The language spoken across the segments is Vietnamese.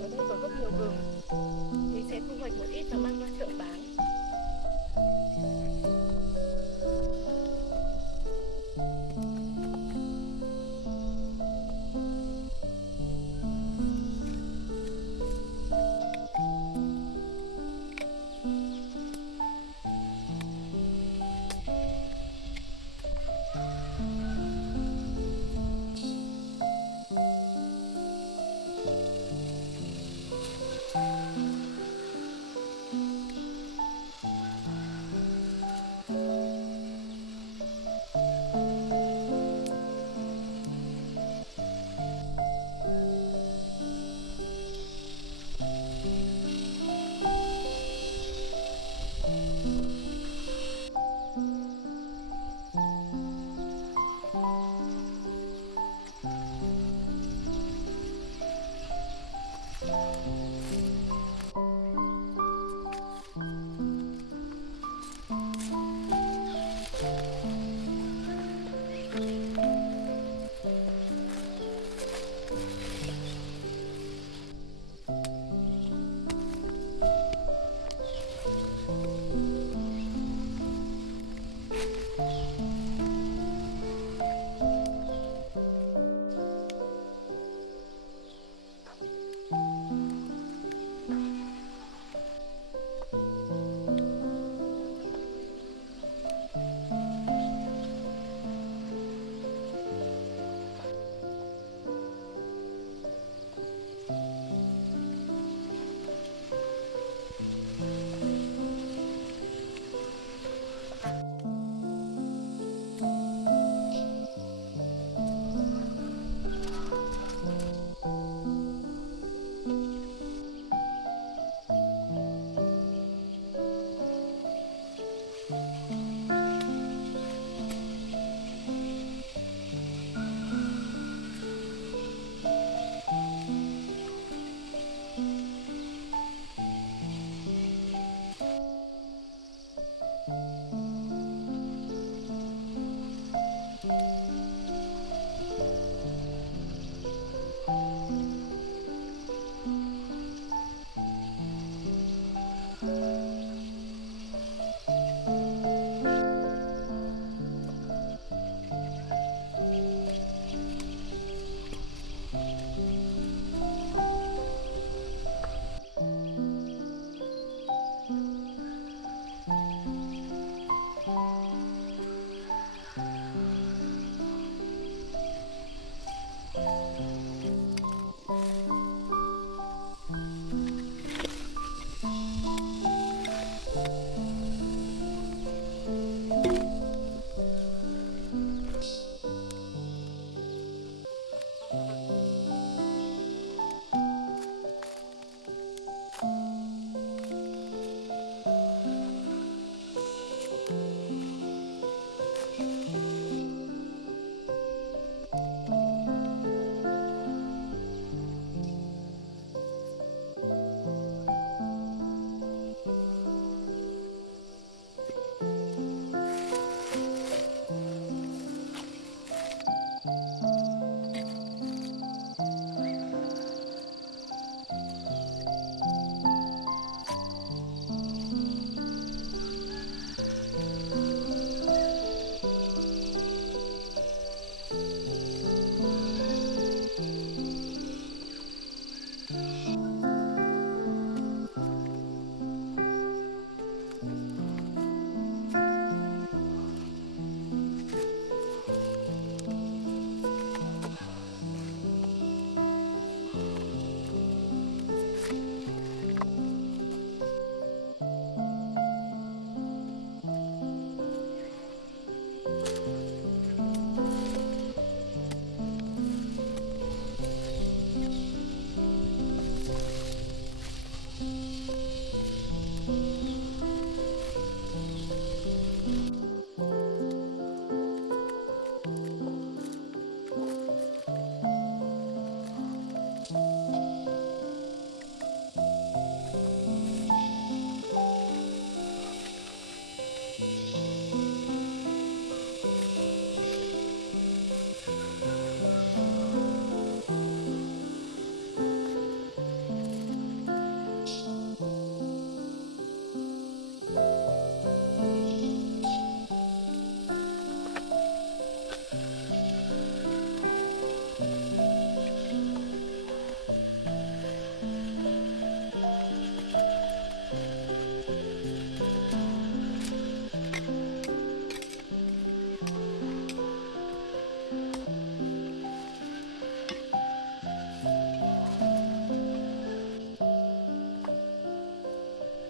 Ở đây có rất nhiều gừng, mình sẽ thu hoạch một ít và mang ra chợ bán.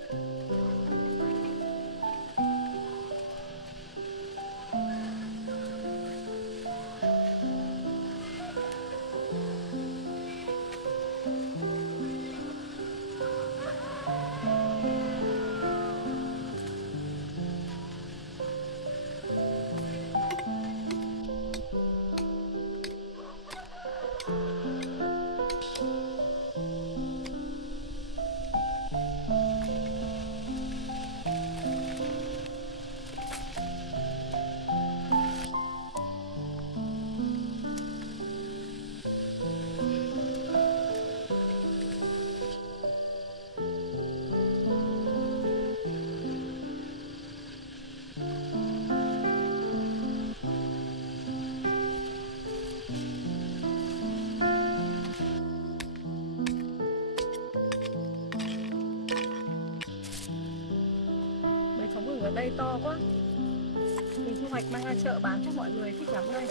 Mấy thống gừng ở đây to quá. Mình thu hoạch mang ra chợ bán cho mọi người thích lắm đây.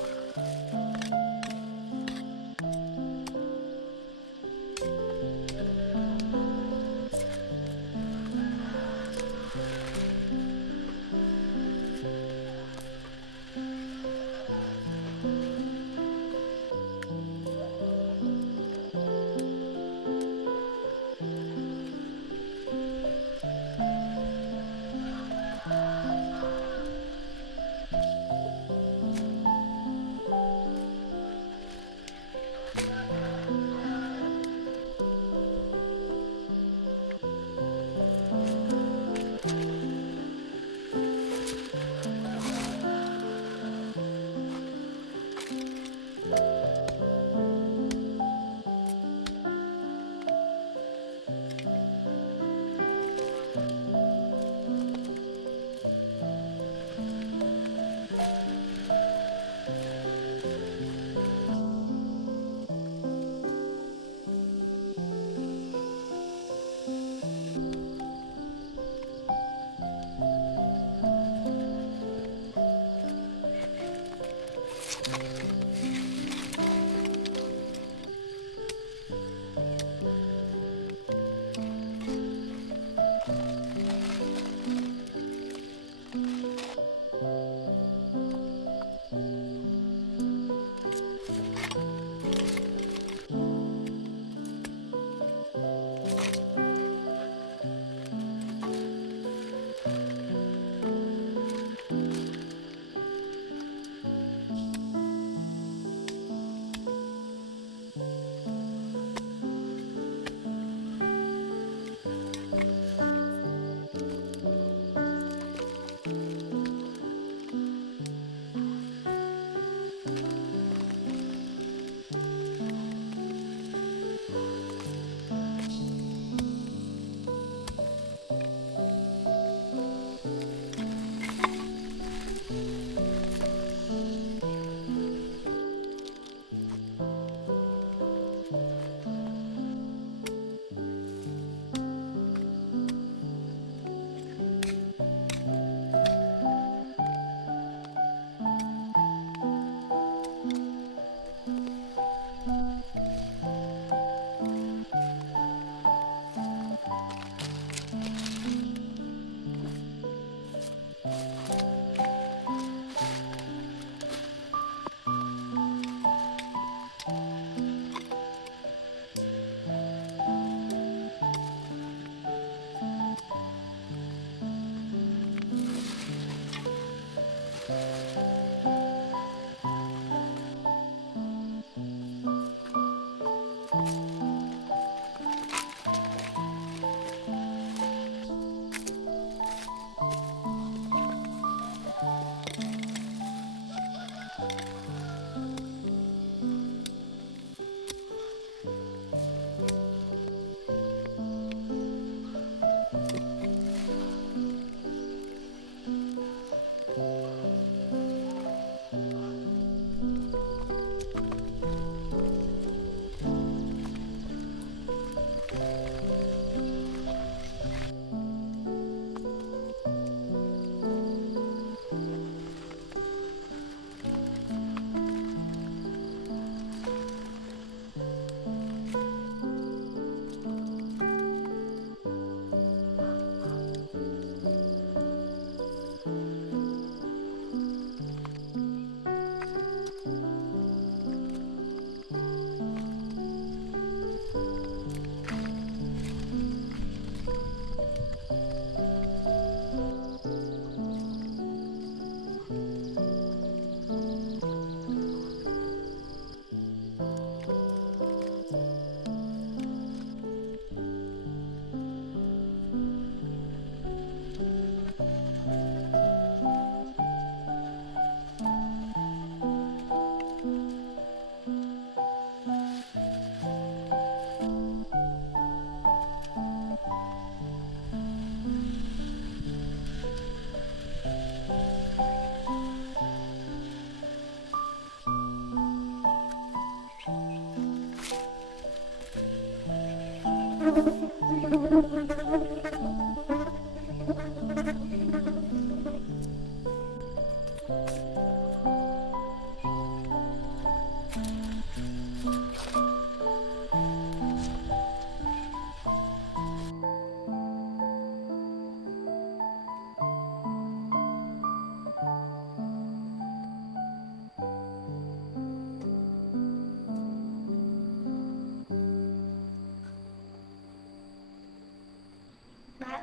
Bà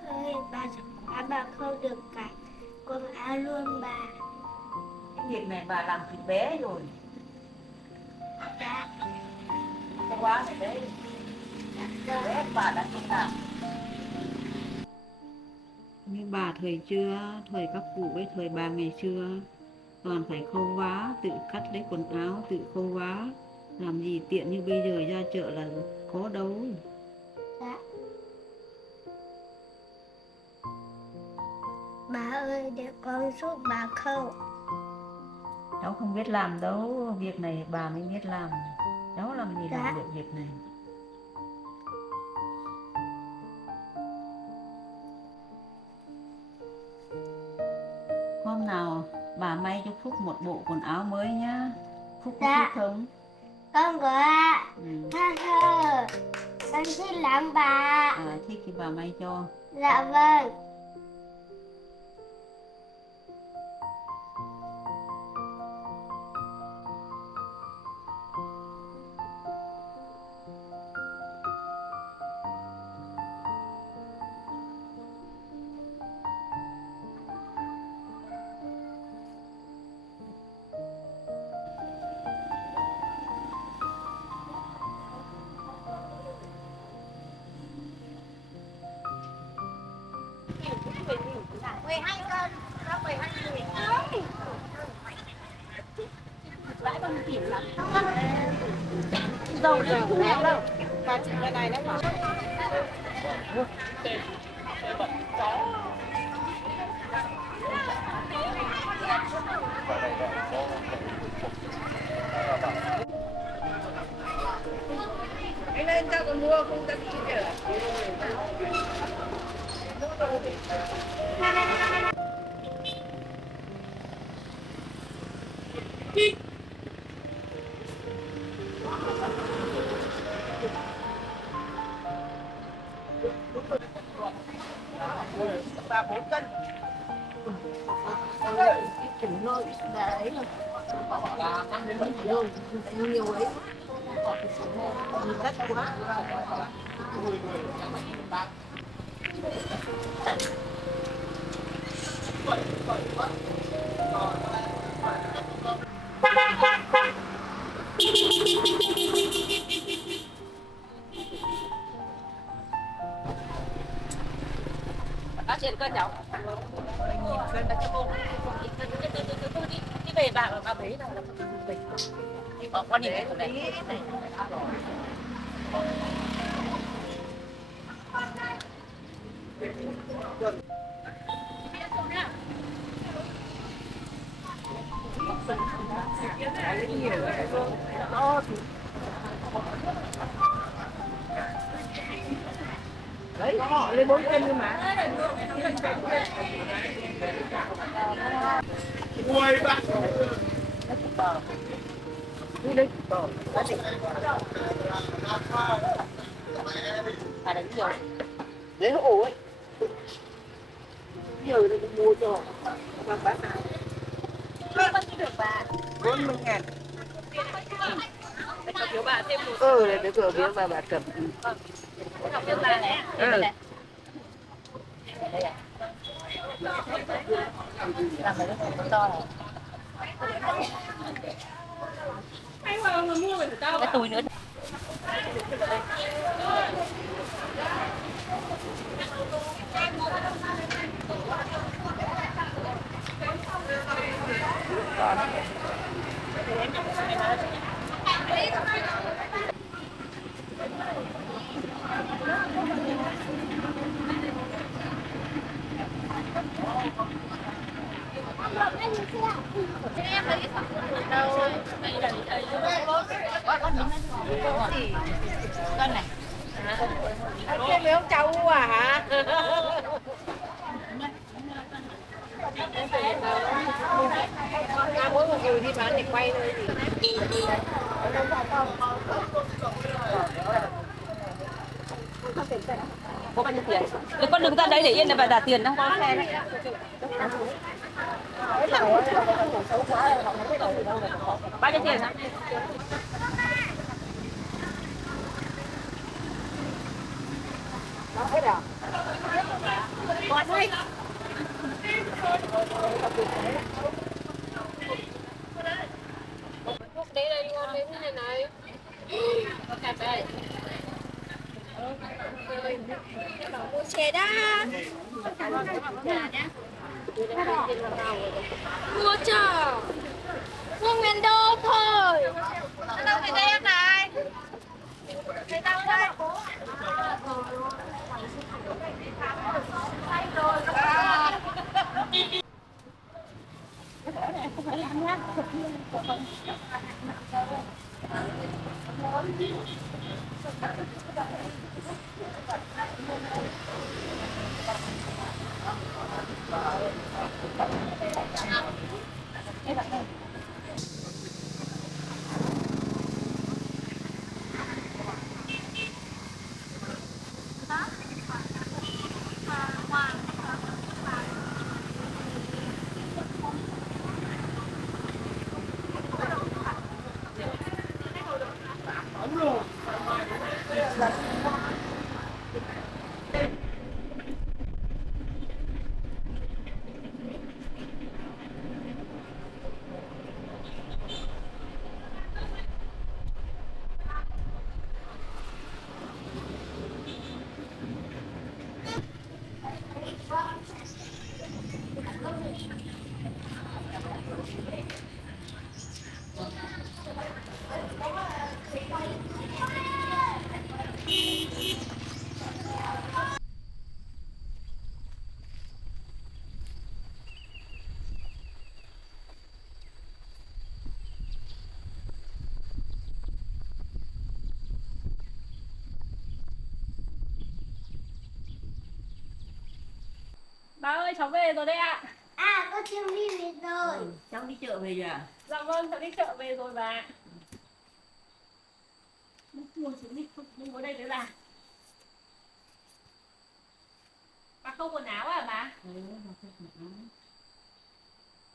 ơi, bà sợ quá, bà không được cài quần áo luôn bà. Cái việc này bà làm từ bé rồi. Dạ, Không quá rồi đấy. Bé bà đã không làm. Như bà thời xưa, thời các cụ với thời bà ngày xưa toàn phải khâu vá, tự cắt lấy quần áo, tự khâu vá. Làm gì tiện như bây giờ ra chợ là có đâu. dạ. Bà ơi, để con giúp bà khâu. Cháu không biết làm đâu, việc này bà mới biết làm. Cháu làm gì làm được việc này. Hôm nào bà may cho Phúc một bộ quần áo mới nhá. Phúc có thích không? Con có ạ. Ừ. Ha ha. Con thích lắm bà. À, thích thì bà may cho. Dạ vâng. Dầu này không nghèo đâu. Và chỉ cái này đấy mà. Anh lên cho còn mua không ta chỉ kể. Ba 4 cân. Chỉnh thôi, đấy là ăn đến mấy rồi, nhiều ấy. Nhìn đất quá. Bác chuyển cân cháu. Nhìn cân đã cho cô. Đi về bà bế nào là mình. Con nhìn cái này. Đấy, họ lên 4 cân cơ mà. Ui bạn. Đi đi. À đánh nhiều. Đấy ổ ấy. Giờ tôi cũng mua cho. Vâng bác nào. Bao nhiêu được bà? 40.000. Để phiếu bà thêm một. Để cửa phiếu bà cầm. Học phiếu bà này. Đây à. Làm mấy cái to này. Cái túi nữa. Con này. Ăn kem với ông cháu à hả? Mỗi một người đi bán để quay thôi thì có bao nhiêu tiền? Để con đừng ra đấy để yên là phải trả tiền đâu, con xe đấy. Bao nhiêu tiền hả? Đó hết à? Còn đây. Thuốc đấy đây ngon đến thế này này. Có cà đây. Mua chè đã. Mua chờ. Mua nguyên đô thôi. Đâu thì đây em này. Thấy đâu đây? Không phải làm nhá. Bà ơi, cháu về rồi đấy ạ. À, con Thiên Vi về rồi. Cháu đi chợ về rồi à? Dạ vâng, cháu đi chợ về rồi bà. Ngồi xuống đi, không ngồi đây với bà. Bà không quần áo à bà? Nó không quần áo.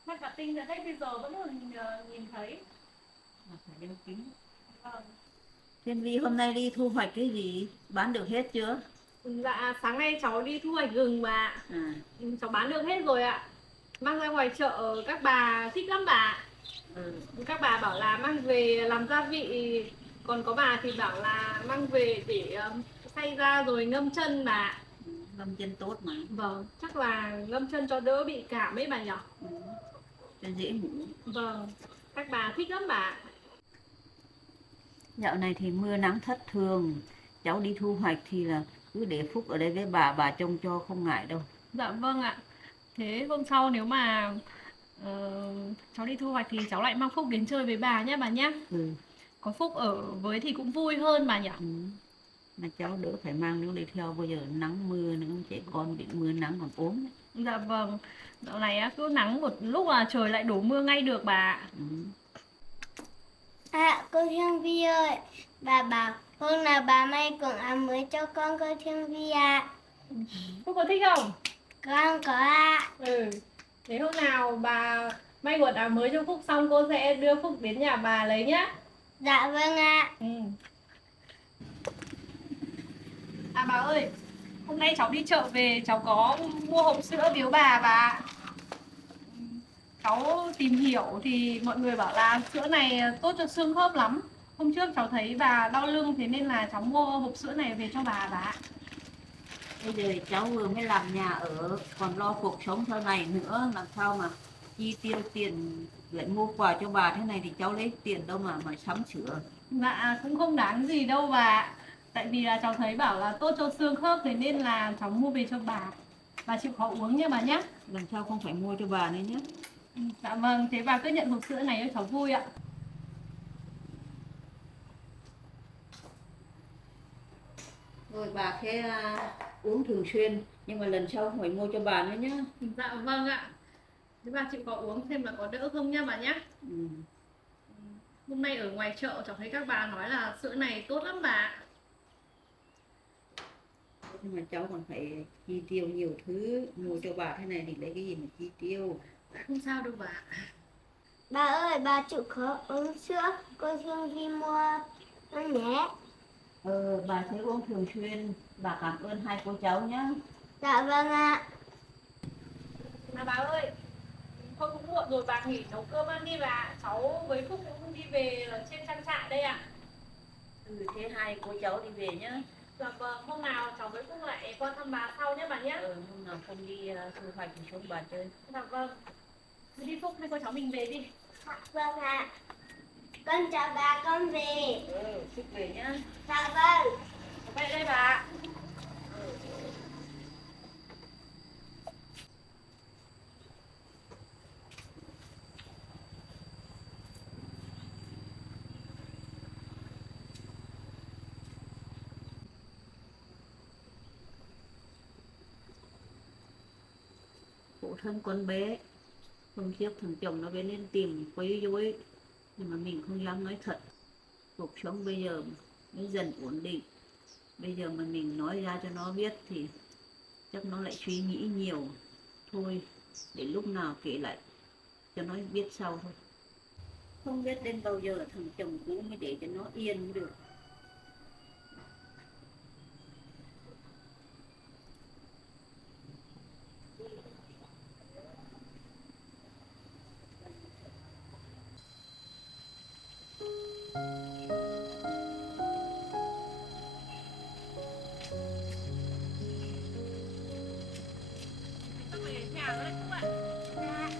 Mắt bà Tinh ra đây bây giờ vẫn còn nhìn thấy. Mà phải đeo kính. Vâng. Thiên Vi hôm nay đi thu hoạch cái gì? Bán được hết chưa? Dạ, sáng nay cháu đi thu hoạch gừng bà. À, Cháu bán được hết rồi ạ. Mang ra ngoài chợ các bà thích lắm bà. ừ. Các bà bảo là mang về làm gia vị. Còn có bà thì bảo là mang về để xay ra rồi ngâm chân bà. Ngâm chân tốt mà. Vâng, chắc là ngâm chân cho đỡ bị cảm ấy bà nhỉ? Ừ. Cho dễ ngủ. Vâng, các bà thích lắm bà. Dạo này thì mưa nắng thất thường. Cháu đi thu hoạch thì là cứ để Phúc ở đây với bà trông cho không ngại đâu. Dạ vâng ạ. Thế hôm sau nếu mà cháu đi thu hoạch thì cháu lại mang Phúc đến chơi với bà nhé bà nhé. Ừ. Có Phúc ở với thì cũng vui hơn bà nhỉ? Ừ. Mà cháu đỡ phải mang nó đi theo, bây giờ nắng mưa nữa, trẻ con bị mưa nắng còn ốm đấy. Dạ vâng. Dạo này á, cứ nắng một lúc là trời lại đổ mưa ngay được bà ạ. Ừ. À, cô Thiên Vi ơi, bà bảo hôm nào bà may quần áo mới cho con cô Thiên Vi ạ. Phúc có thích không? Con có ạ. Ừ. Thế hôm nào bà may quần áo mới cho Phúc xong cô sẽ đưa Phúc đến nhà bà lấy nhá. Dạ vâng ạ. Ừ. À bà ơi, hôm nay cháu đi chợ về cháu có mua hộp sữa biếu bà. Cháu tìm hiểu thì mọi người bảo là sữa này tốt cho xương khớp lắm. Hôm trước cháu thấy bà đau lưng thế nên là cháu mua hộp sữa này về cho bà ạ. Bây giờ cháu vừa mới làm nhà ở, còn lo cuộc sống sau này nữa, làm sao mà chi tiêu tiền lại mua quà cho bà thế này thì cháu lấy tiền đâu mà sắm sửa. Dạ cũng không đáng gì đâu bà. Tại vì là cháu thấy bảo là tốt cho xương khớp thế nên là cháu mua về cho bà. Bà chịu khó uống nha bà nhé. Lần sau không phải mua cho bà nữa nhé. Dạ vâng, thế bà cứ nhận hộp sữa này cho cháu vui ạ. Rồi bà sẽ uống thường xuyên, nhưng mà lần sau phải mua cho bà nữa nhá. Dạ vâng ạ. Thế bà chịu có uống thêm là có đỡ không nha bà nhá. Ừ. Hôm nay ở ngoài chợ cháu thấy các bà nói là sữa này tốt lắm bà. Nhưng mà cháu còn phải chi tiêu nhiều thứ, mua cho bà thế này thì lấy cái gì mà chi tiêu. Không sao đâu bà. Bà ơi, bà chịu khó uống sữa, cô Thương đi mua nó nhé. Bà sẽ uống thường xuyên, bà cảm ơn hai cô cháu nhé. Dạ vâng ạ. Mà bà ơi, thôi cũng muộn rồi, bà nghỉ nấu cơm ăn đi bà. Cháu với Phúc cũng đi về ở trên trang trại đây ạ. Thế hai cô cháu đi về nhé. Dạ vâng, hôm nào cháu với Phúc lại qua thăm bà sau nhé bà nhé. Hôm nào con đi thu hoạch thì xuống bà chơi. Dạ vâng. Thôi đi Phúc, hai cô cháu mình về đi. Dạ vâng ạ. Con chào bà, con về. Phúc về nhá. Dạ vâng. Về đây bà. Khổ thân con bé. Hôm trước thằng chồng nó bên lên tìm quấy rối, nhưng mà mình không dám nói thật. Cuộc sống bây giờ mới dần ổn định. Bây giờ mà mình nói ra cho nó biết thì chắc nó lại suy nghĩ nhiều. Thôi, để lúc nào kể lại cho nó biết sau thôi. Không biết đến bao giờ thằng chồng cũ mới để cho nó yên được. Cháu về nhà rồi đấy Phúc ạ. Dạ.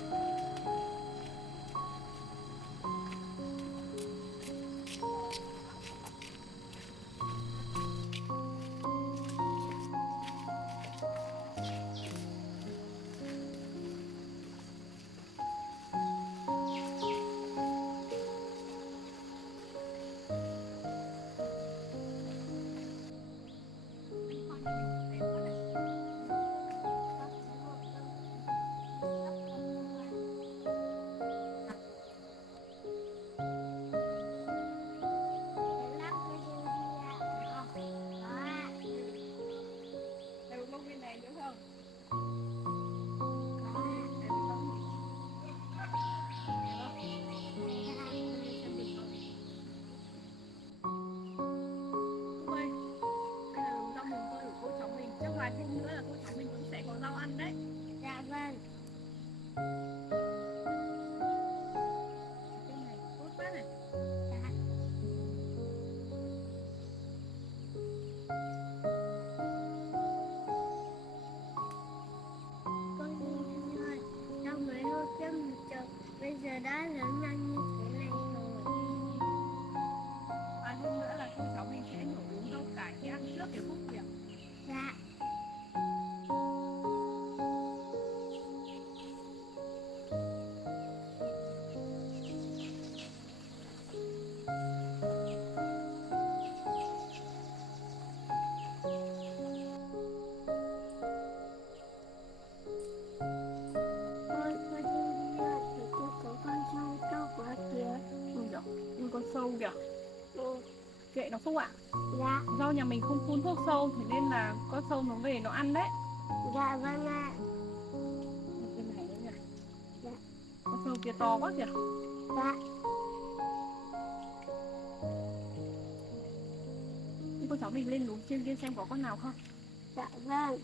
Đây uống viên này nữa không? Phúc ơi, đây là rau mùng tơi của cô cháu mình. Chắc vài hôm nữa là cô cháu mình cũng sẽ có rau ăn đấy. Dạ vâng. Cái này tốt quá này. Dạ. Con đi thôi. Trong mấy hôm trước một chồng, bây giờ đã lớn nhanh như thế này rồi. Vài hôm nữa là cô cháu mình sẽ nhổ uống rau cải khi ăn trước để Phúc nhỉ? Dạ. Ôi, con đi thôi. Ở trước có con sâu to quá kìa. Được, nhưng con sâu kìa. Ừ. Kệ nó Phúc ạ. Dạ. Rau nhà mình không phun thuốc sâu, thế nên là có sâu nó về nó ăn đấy. Dạ vâng ạ. Cái này nữa nhỉ? Dạ. Con sâu kia to quá kìa. Dạ. Nhưng cô cháu mình lên núi trên kia xem có con nào không? Dạ vâng.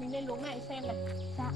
Mình lên luống này xem này. Dạ.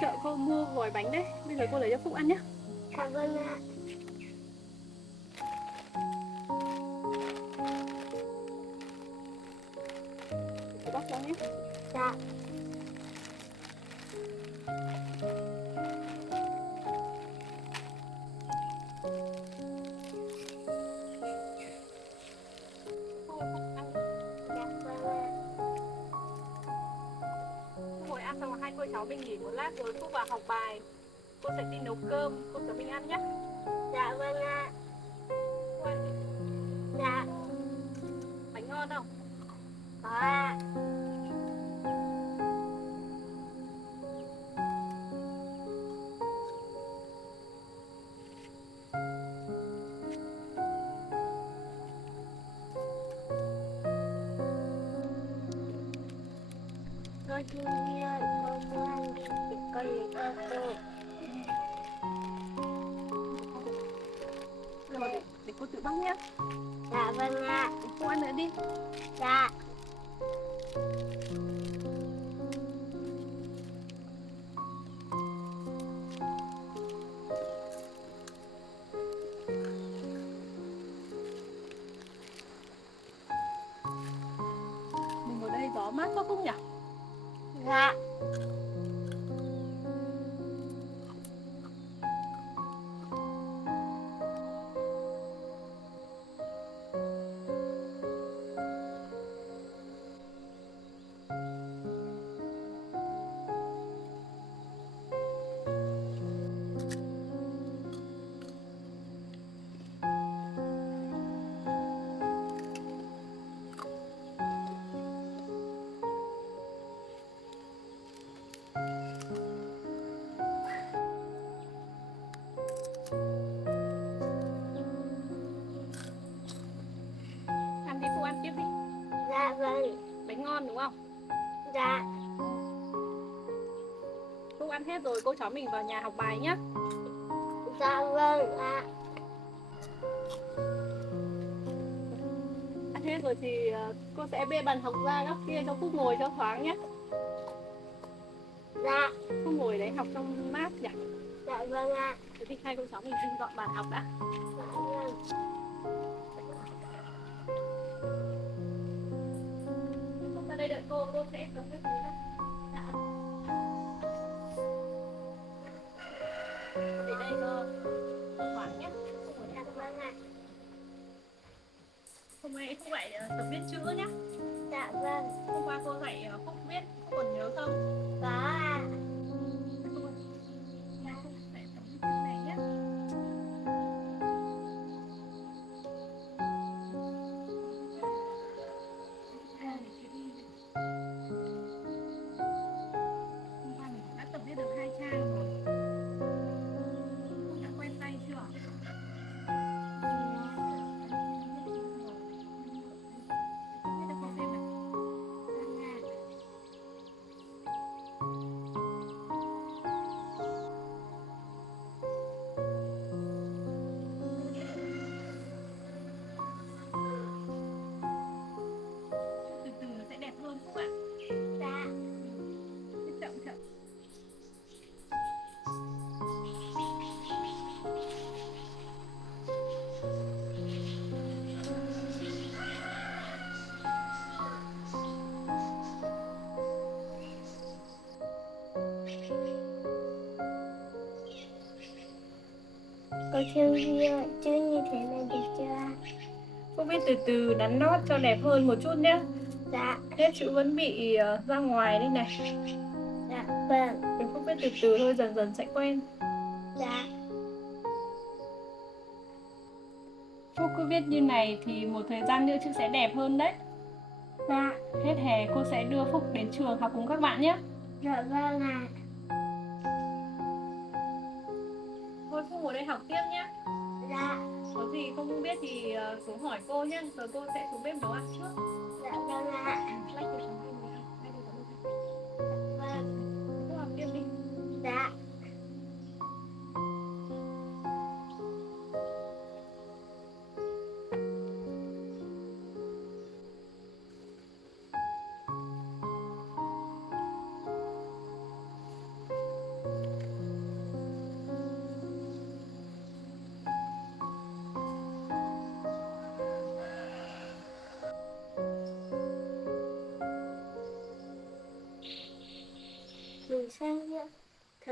chợ cô mua gói bánh đấy. Bây giờ cô lấy cho Phúc ăn nhé. Dạ vâng ạ. Cô bóc ra nhé. Dạ. Dạ vâng ạ. Ngồi ăn xong rồi hai cô cháu mình nghỉ một lát rồi Phúc vào học bài. Cô sẽ đi nấu cơm, cô cháu mình ăn nhé. Dạ vâng ạ. Cô ăn đi. Dạ. Bánh ngon không? Có ạ. Cô xin ơi, cô muốn ăn gì thì con lấy cho cô. Rồi để cô tự bóc nhé. Dạ vâng ạ. Cô ăn nữa đi. Dạ. Mình ngồi đây gió mát quá Phúc nhỉ? Dạ. Ăn đi Phúc, ăn tiếp đi. Dạ vâng. Bánh ngon đúng không? Dạ. Phúc ăn hết rồi cô cháu mình vào nhà học bài nhé. Dạ vâng ạ. Ăn hết rồi thì cô sẽ bê bàn học ra góc kia cho Phúc ngồi cho thoáng nhé. Dạ. Phúc ngồi đấy học trong mát nhỉ? Dạ vâng ạ. Thế thì hai cô cháu mình đi dọn bàn học đã. Dạ vâng. Phúc ra đây đợi cô sẽ cầm cái túi ra. Dạ. Để đây cho thoáng nhé. Dạ vâng ạ. Hôm nay Phúc lại tập viết chữ nhé. Dạ vâng. Hôm qua cô dạy Phúc viết, Phúc còn nhớ không? Có ạ. Phúc sẽ tập viết chữ này nhé. Hôm qua mình đã tập viết được 2 trang rồi. Phúc đã quen tay chưa? Viết cho cô xem nào. Vâng ạ. Từ từ nó sẽ đẹp hơn Phúc ạ. Dạ. Viết chậm chậm. Cô chưa viết chữ như thế này được chưa? Phúc viết từ từ đắn đót cho đẹp hơn một chút nhé. Dạ. Nét chữ vẫn bị ra ngoài đây này. Dạ vâng. Mình Phúc viết từ từ thôi, dần dần sẽ quen. Dạ. Phúc cứ viết như này thì một thời gian nữa chữ sẽ đẹp hơn đấy. Dạ. Hết hè cô sẽ đưa Phúc đến trường học cùng các bạn nhé. Dạ vâng ạ. Thôi Phúc ngồi đây học tiếp nhé. Dạ. Có gì không biết thì xuống hỏi cô nhé. Rồi cô sẽ xuống bếp nấu ăn trước. Dạ vâng ạ. Lách cô xuống bếp nấu ăn. Hai đứa có được. Vâng. Phúc học tiếp đi. Dạ.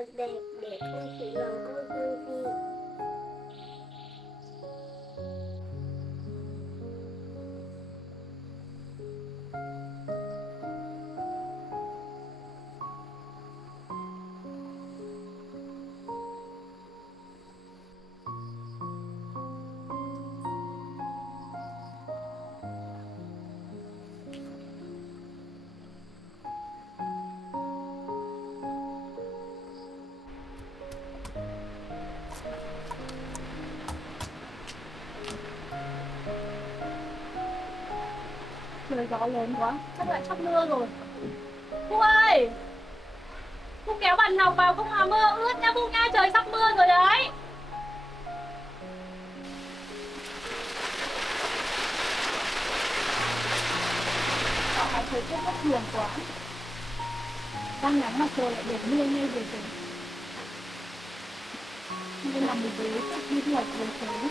thật đẹp để không phụ lòng cô Dương Phi. Trời gió lớn quá, chắc lại sắp mưa rồi. Phúc ơi, Phúc kéo bàn học vào không mà mưa ướt nha Phúc nha, trời sắp mưa rồi đấy. Dạo này thời tiết bất thường quá, đang nắng mà trời lại đổ mưa ngay về rồi. Nên là mình phải chắc đi thu hoạch về sớm.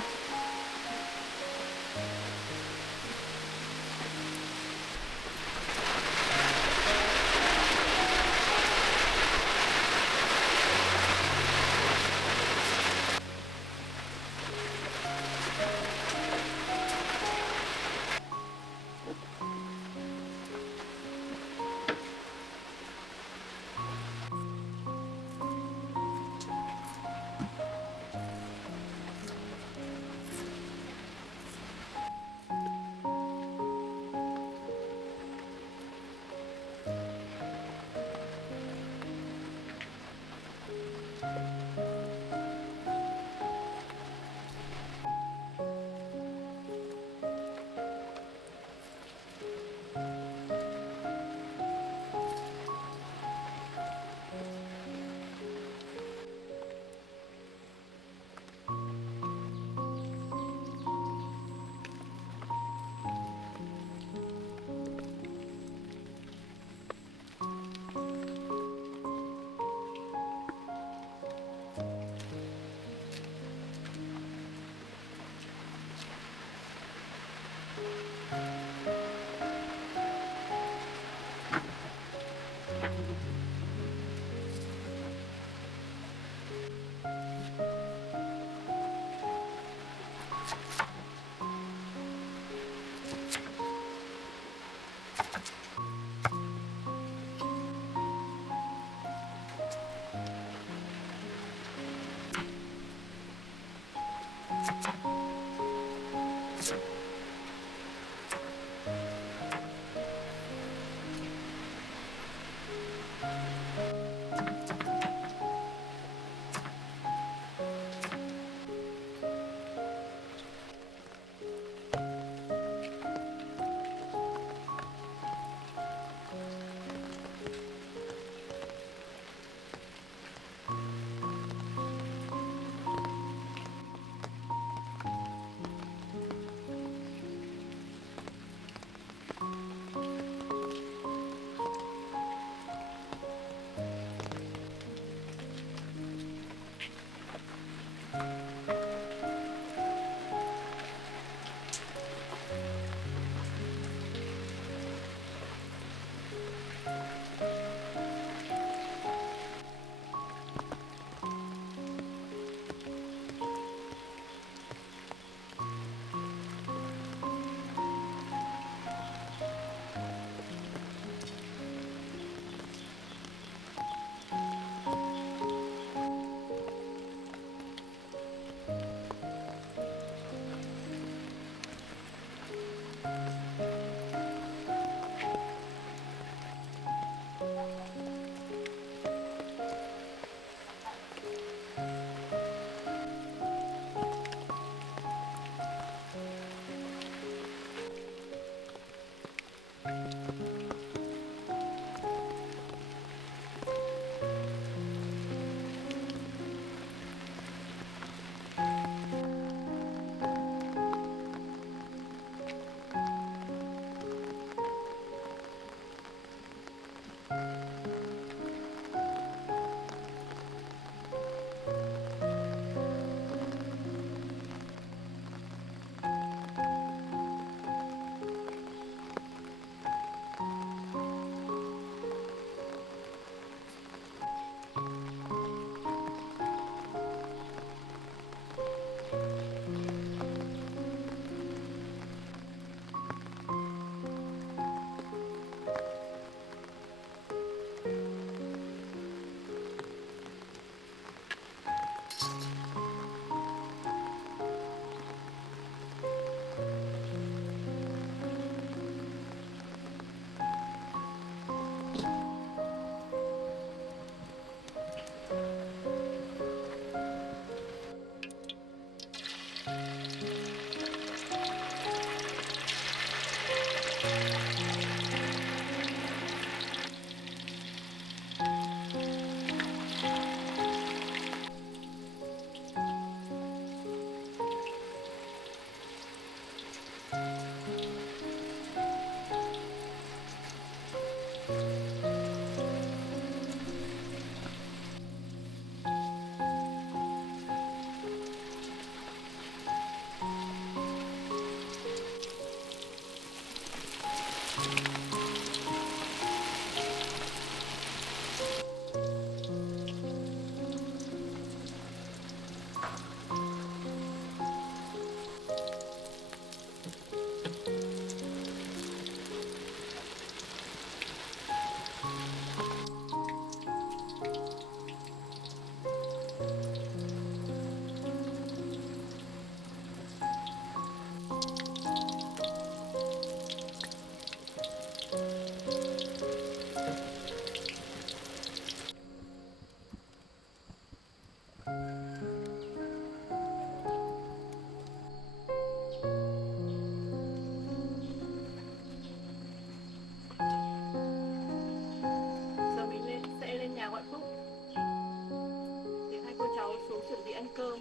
cơm.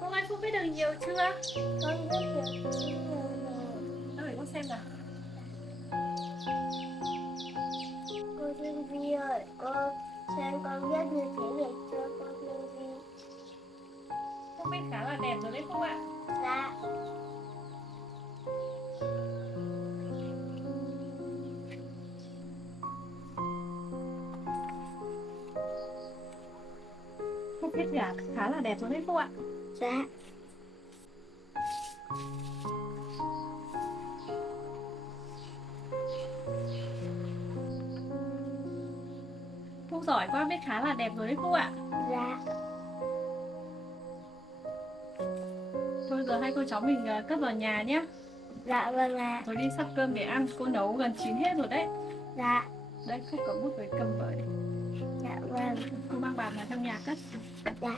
Phúc ơi, Phúc biết được nhiều chưa? Con biết được nhiều rồi. Đâu để con xem nào. Cô Thiên Vi ơi, cô xem con biết như thế này chưa cô Thiên Vi? Phúc biết khá là đẹp rồi đấy Phúc ạ. Dạ. Phúc biết khá là đẹp rồi đấy Phúc ạ. Dạ. Phúc giỏi quá, biết khá là đẹp rồi đấy Phúc ạ. Dạ. Thôi giờ hai cô cháu mình cất vào nhà nhé. Dạ vâng ạ. Rồi đi sắp cơm để ăn, cô nấu gần chín hết rồi đấy. Dạ. Đây, Phúc cầm bút với cầm vở đây. Dạ vâng. Cô mang bàn vào trong nhà cất. Dạ.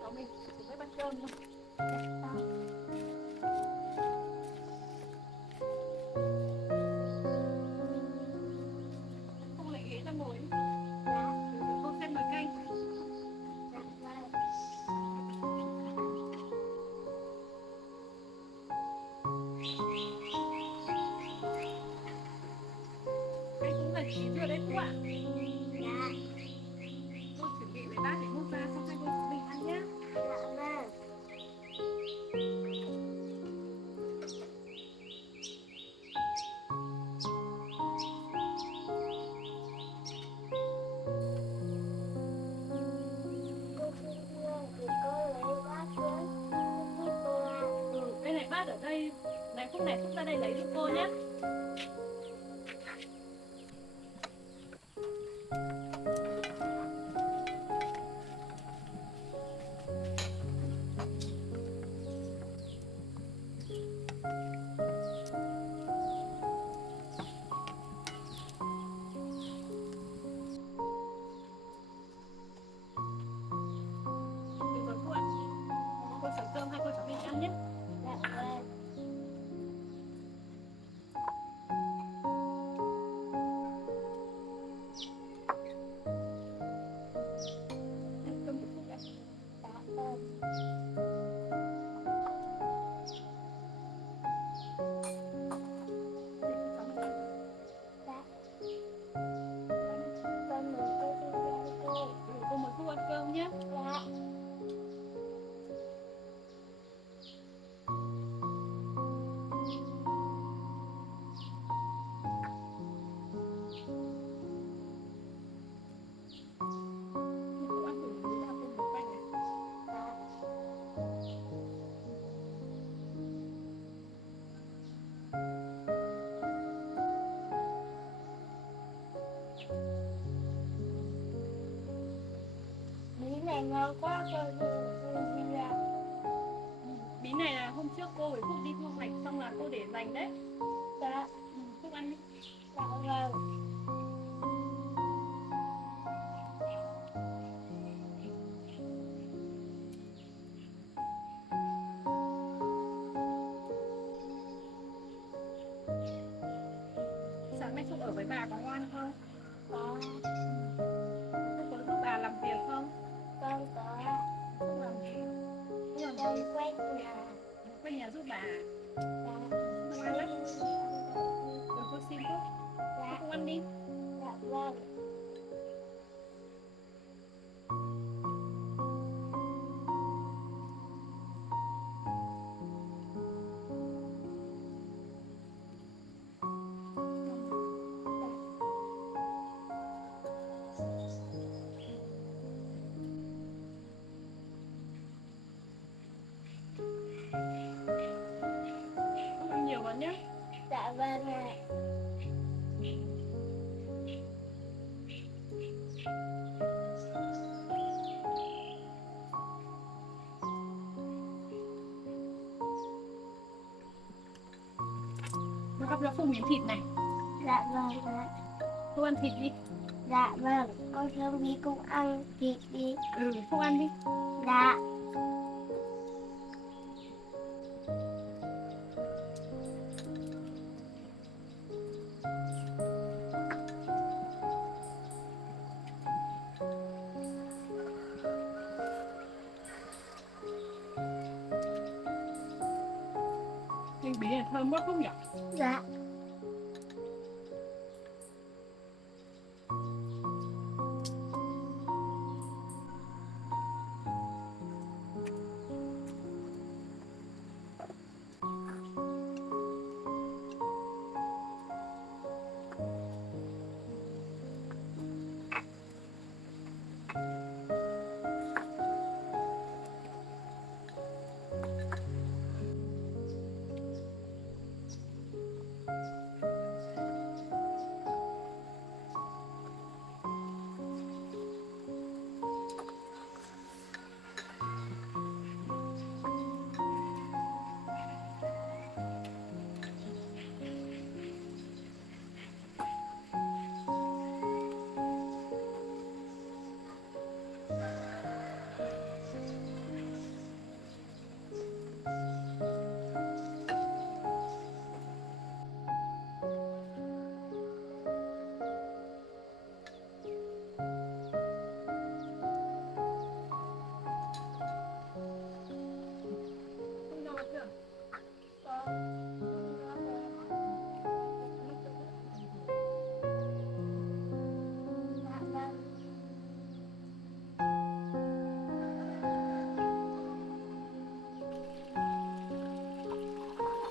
Cháu mình cùng với bát cơm thôi. Cô lại ghế ra ngồi. Dạ. Cô xem nồi canh. Dạ vâng. Canh cũng gần chín rồi đấy Phúc ạ. Dạ. Cô chuẩn bị lấy bát để múc ra cho hai cô cháu mình ăn nhé. Dạ vâng. Cô Thiên Vi ơi, thì cô lấy bát xuống giúp cô ạ. Đây này, bát ở đây. Này Phúc ra đây lấy giúp cô nhé. Được rồi Phúc ạ. Cô sẵn cơm hai cô cháu mình ăn nhé. Dạ vâng. Cơm của Phúc ạ. Dạ vâng. Để cho cháu mình ăn. Dạ. Con mời cô Thiên Vi ăn cơm. Cô mời Phúc ăn cơm nhé. Dạ. Phúc ăn thử miếng ăn cơm nồi canh này. Dạ. Bí này ngon quá cô Thiên Vi ạ. Bí này là hôm trước cô với Phúc đi thu hoạch xong là cô để dành đấy. Dạ. Phúc ăn đi. Dạ vâng. Sáng nay Phúc ở với bà có ngoan không? Có. Phúc có giúp bà làm việc không? Con có. Phúc làm gì? Phúc làm Con gì? quét nhà. Quay nhà giúp bà. Dạ. Phúc ăn lắm. Rồi cô xin Phúc. Dạ. Phúc ăn đi. Dạ vâng. Phúc ăn nhiều vào nhé. Dạ vâng ạ. Cô gắp cho Phúc miếng thịt này. Dạ vâng ạ. Phúc ăn thịt đi. Dạ vâng. Con Thiên Vi cũng ăn thịt đi. Phúc ăn đi. Dạ. này thơm quá không nhỉ? Dạ.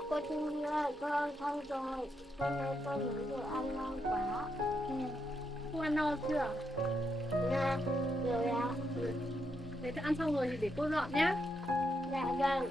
Cô Trinh ơi, con xong rồi. Hôm nay con muốn đồ ăn ngon quá. Cô ăn no chưa? Dạ, rồi ạ. Thế thì ăn xong rồi thì để cô dọn nhé. Dạ vâng.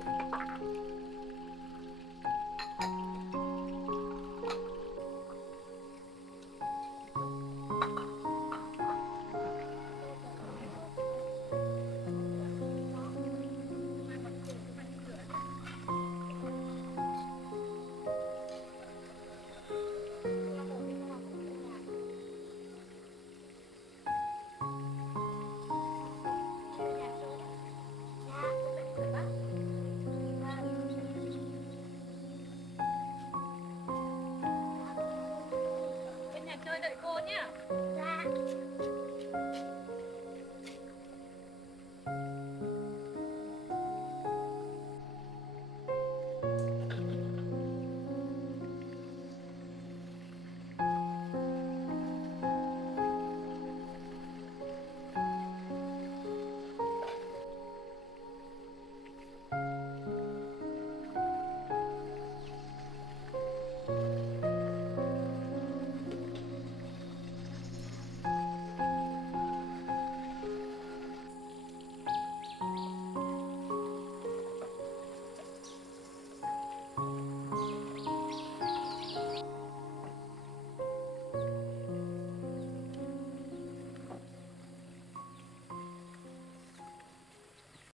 Bên nhà chơi đợi cô nhé. Dạ.